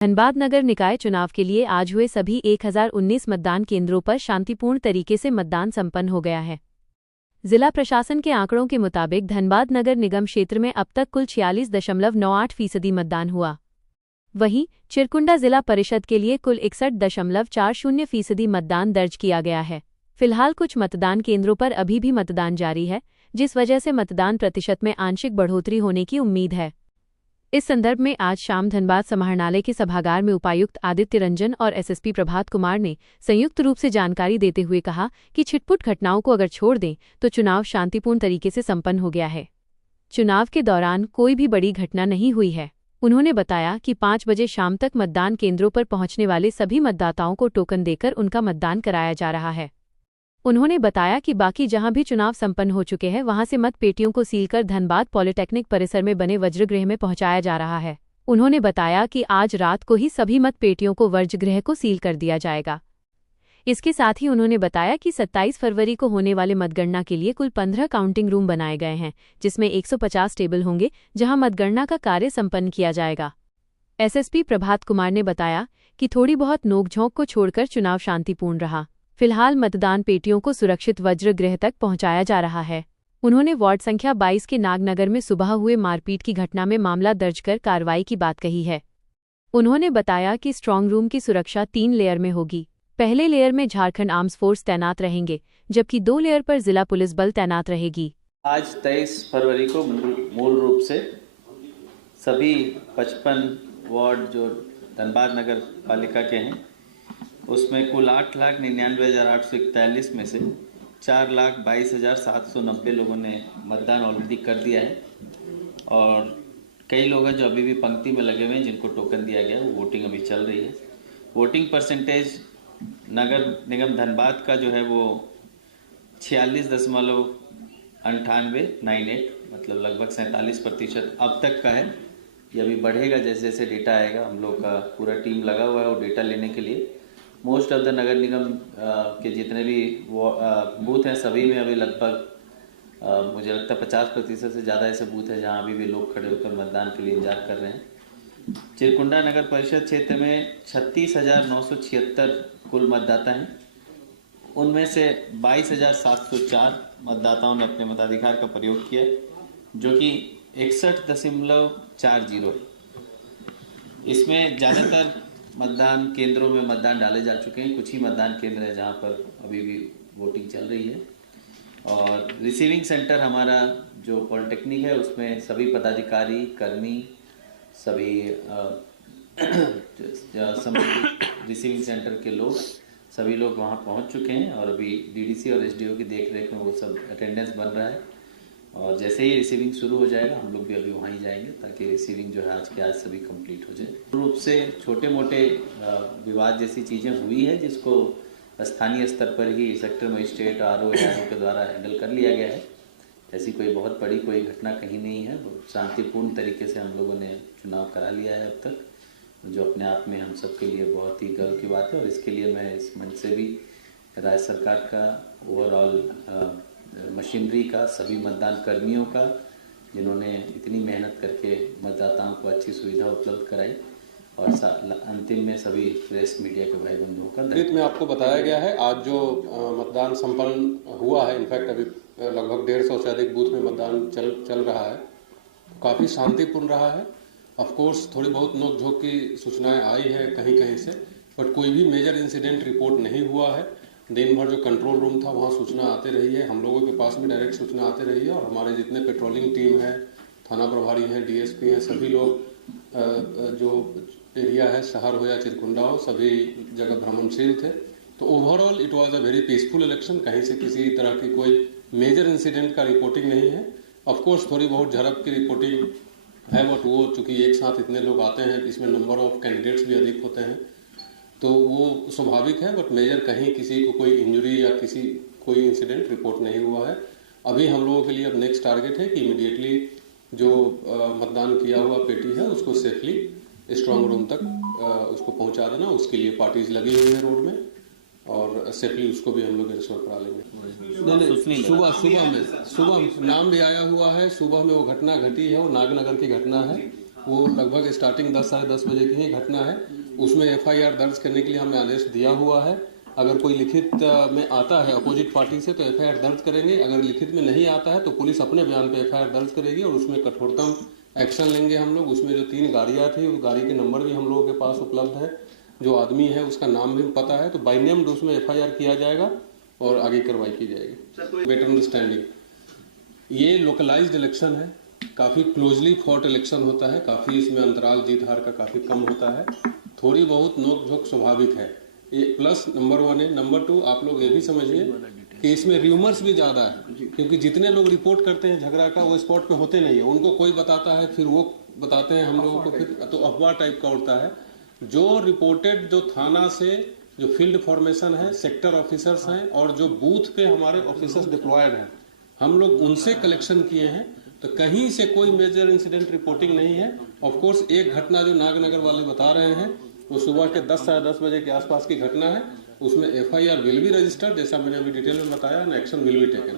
धनबाद नगर निकाय चुनाव के लिए आज हुए सभी 1019 मतदान केंद्रों पर शांतिपूर्ण तरीके से मतदान संपन्न हो गया है। जिला प्रशासन के आंकड़ों के मुताबिक धनबाद नगर निगम क्षेत्र में अब तक कुल 46.98% मतदान हुआ। वहीं चिरकुंडा जिला परिषद के लिए कुल 61.40% मतदान दर्ज किया गया है। फिलहाल कुछ मतदान केंद्रों पर अभी भी मतदान जारी है, जिस वजह से मतदान प्रतिशत में आंशिक बढ़ोतरी होने की उम्मीद है। इस संदर्भ में आज शाम धनबाद समाहरणालय के सभागार में उपायुक्त आदित्य रंजन और एसएसपी प्रभात कुमार ने संयुक्त रूप से जानकारी देते हुए कहा कि छिटपुट घटनाओं को अगर छोड़ दें तो चुनाव शांतिपूर्ण तरीके से संपन्न हो गया है। चुनाव के दौरान कोई भी बड़ी घटना नहीं हुई है। उन्होंने बताया कि 5 बजे शाम तक मतदान केंद्रों पर पहुंचने वाले सभी मतदाताओं को टोकन देकर उनका मतदान कराया जा रहा है। उन्होंने बताया कि बाकी जहां भी चुनाव संपन्न हो चुके हैं वहां से मत पेटियों को सील कर धनबाद पॉलिटेक्निक परिसर में बने वज्रगृह में पहुंचाया जा रहा है। उन्होंने बताया कि आज रात को ही सभी मत पेटियों को वज्रगृह को सील कर दिया जाएगा। इसके साथ ही उन्होंने बताया कि 27 फरवरी को होने वाले मतगणना के लिए कुल 15 काउंटिंग रूम बनाए गए हैं, जिसमें 150 टेबल होंगे जहां मतगणना का कार्य संपन्न किया जाएगा। एसएसपी प्रभात कुमार ने बताया कि थोड़ी बहुत नोकझोंक को छोड़कर चुनाव शांतिपूर्ण रहा। फिलहाल मतदान पेटियों को सुरक्षित वज्रगृह तक पहुंचाया जा रहा है। उन्होंने वार्ड संख्या 22 के नागनगर में सुबह हुए मारपीट की घटना में मामला दर्ज कर कार्रवाई की बात कही है। उन्होंने बताया कि स्ट्रांग रूम की सुरक्षा 3 लेयर में होगी। पहले लेयर में झारखंड आर्म्स फोर्स तैनात रहेंगे, जबकि 2 लेयर पर जिला पुलिस बल तैनात रहेगी। आज 23 फरवरी को मूल रूप से सभी 55 वार्ड जो धनबाद नगर पालिका के हैं उसमें कुल 8,99,841 में से 4,22,790 लोगों ने मतदान ऑलरेडी कर दिया है और कई लोग हैं जो अभी भी पंक्ति में लगे हुए हैं जिनको टोकन दिया गया, वो वोटिंग अभी चल रही है। वोटिंग परसेंटेज नगर निगम धनबाद का जो है वो 46.9898 मतलब लगभग 47% अब तक का है। ये अभी बढ़ेगा जैसे जैसे डेटा आएगा। हम लोग का पूरा टीम लगा हुआ है वो डेटा लेने के लिए। मोस्ट ऑफ द नगर निगम के जितने भी बूथ हैं सभी में अभी लगभग मुझे लगता है 50% से ज़्यादा ऐसे बूथ हैं जहां अभी भी लोग खड़े होकर मतदान के लिए इंतजार कर रहे हैं। चिरकुंडा नगर परिषद क्षेत्र में 36,976 कुल मतदाता हैं। उनमें से 22,704 मतदाताओं ने अपने मताधिकार का प्रयोग किया, जो कि 61.40 है। इसमें ज़्यादातर मतदान केंद्रों में मतदान डाले जा चुके हैं। कुछ ही मतदान केंद्र है जहां पर अभी भी वोटिंग चल रही है। और रिसीविंग सेंटर हमारा जो पॉलिटेक्निक है उसमें सभी पदाधिकारी, कर्मी, सभी रिसीविंग सेंटर के लोग सभी लोग वहां पहुंच चुके हैं और अभी डीडीसी और एसडीओ की देखरेख में वो सब अटेंडेंस बन रहा है। और जैसे ही रिसीविंग शुरू हो जाएगा हम लोग भी अभी वहीं जाएंगे ताकि रिसीविंग जो है आज के आज सभी कंप्लीट हो जाए। रूप से छोटे मोटे विवाद जैसी चीज़ें हुई है जिसको स्थानीय स्तर पर ही सेक्टर मजिस्ट्रेट आरओ के द्वारा हैंडल कर लिया गया है। ऐसी कोई बहुत बड़ी कोई घटना कहीं नहीं है। शांतिपूर्ण तरीके से हम लोगों ने चुनाव करा लिया है अब तक, जो अपने आप में हम सबके लिए बहुत ही गर्व की बात है। और इसके लिए मैं इस मंच से भी राज्य सरकार का, ओवरऑल मशीनरी का, सभी मतदान कर्मियों का जिन्होंने इतनी मेहनत करके मतदाताओं को अच्छी सुविधा उपलब्ध कराई, और अंतिम में सभी प्रेस मीडिया के भाई बंधुओं का में आपको बताया गया है। आज जो मतदान संपन्न हुआ है, इनफैक्ट अभी लगभग 150 से अधिक बूथ में मतदान चल रहा है, काफ़ी शांतिपूर्ण रहा है। ऑफ कोर्स थोड़ी बहुत नोकझोंक की सूचनाएं आई है कहीं कहीं से, बट कोई भी मेजर इंसिडेंट रिपोर्ट नहीं हुआ है। दिन भर जो कंट्रोल रूम था वहाँ सूचना आते रही है, हम लोगों के पास भी डायरेक्ट सूचना आते रही है। और हमारे जितने पेट्रोलिंग टीम है, थाना प्रभारी हैं, डीएसपी हैं, सभी लोग जो एरिया है, शहर हो या चिरकुंडा हो, सभी जगह भ्रमणशील थे। तो overall it was a very peaceful election. कहीं से किसी तरह की कोई मेजर इंसिडेंट का रिपोर्टिंग नहीं है। ऑफकोर्स थोड़ी बहुत झड़प की रिपोर्टिंग है, बट वो चूँकि एक साथ इतने लोग आते हैं, इसमें नंबर ऑफ कैंडिडेट्स भी अधिक होते हैं, तो वो स्वाभाविक है। बट मेजर कहीं किसी को कोई इंजरी या कोई इंसिडेंट रिपोर्ट नहीं हुआ है। अभी हम लोगों के लिए अब नेक्स्ट टारगेट है कि इमीडिएटली जो मतदान किया हुआ पेटी है उसको सेफली स्ट्रांग रूम तक उसको पहुंचा देना। उसके लिए पार्टीज लगी हुई है रोड में, और सेफली उसको भी हम लोग इंश्योर करा लेंगे। सुबह नाम भी आया हुआ है। सुबह में वो घटना घटी है, वो नागनगर की घटना है। वो लगभग स्टार्टिंग 10 साढ़े 10 बजे की ही घटना है। उसमें एफआईआर दर्ज करने के लिए हमें आदेश दिया हुआ है। अगर कोई लिखित में आता है अपोजिट पार्टी से तो एफआईआर दर्ज करेंगे, अगर लिखित में नहीं आता है तो पुलिस अपने बयान पे एफआईआर दर्ज करेगी और उसमें कठोरतम एक्शन लेंगे हम लोग। उसमें जो 3 गाड़ियाँ थी उस गाड़ी के नंबर भी हम लोगों के पास उपलब्ध है, जो आदमी है उसका नाम भी पता है, तो बाय नेम उसमें एफआईआर किया जाएगा और आगे कार्रवाई की जाएगी। बेटर अंडरस्टैंडिंग, ये लोकलाइज्ड इलेक्शन है, काफ़ी क्लोजली फॉट इलेक्शन होता है, काफ़ी इसमें अंतराल जीत हार का काफ़ी कम होता है, थोड़ी बहुत नोक झोंक स्वाभाविक है ये। प्लस नंबर 1 है। नंबर 2 आप लोग ये भी समझिए कि इसमें र्यूमर्स भी ज़्यादा है, क्योंकि जितने लोग रिपोर्ट करते हैं झगड़ा का वो स्पॉट पे होते नहीं है, उनको कोई बताता है फिर वो बताते हैं हम लोगों को, फिर तो अफवाह टाइप का उड़ता है। जो रिपोर्टेड जो थाना से जो फील्ड फॉर्मेशन है, सेक्टर ऑफिसर्स हैं और जो बूथ पे हमारे ऑफिसर्स डिप्लॉयड हैं, हम लोग उनसे कलेक्शन किए हैं, तो कहीं से कोई मेजर इंसिडेंट रिपोर्टिंग नहीं है। ऑफ कोर्स एक घटना जो नागनगर वाले बता रहे हैं वो सुबह के 10 साढ़े 10 बजे के आसपास की घटना है, उसमें एफआईआर विल बी रजिस्टर्ड, जैसा मैंने अभी डिटेल में बताया, and action will be taken.